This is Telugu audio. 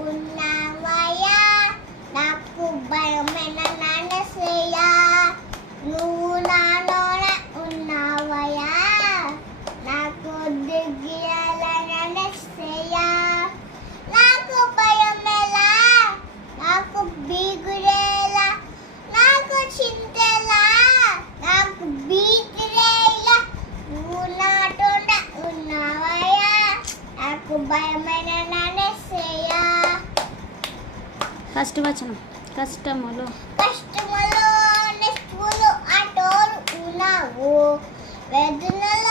ఉన్నావయ్యా నాకు భయమైన నాన్నసయ్యా నువ్వు నాలోన ఉన్నావయ్యా నాకు దిగియాల నాన్నసయ్యా నాకు భయమేలా నాకు బీగురేలా నాకు చింతలా నాకు బీగురేలా నువ్వు నాతోనే ఉన్నావయ్యా నాకు భయమైన నాన్నసయ్యా. ఫస్ట్ వచనం కష్టములు నిష్ఠులు అటోలు ఉన్నావు వేదనల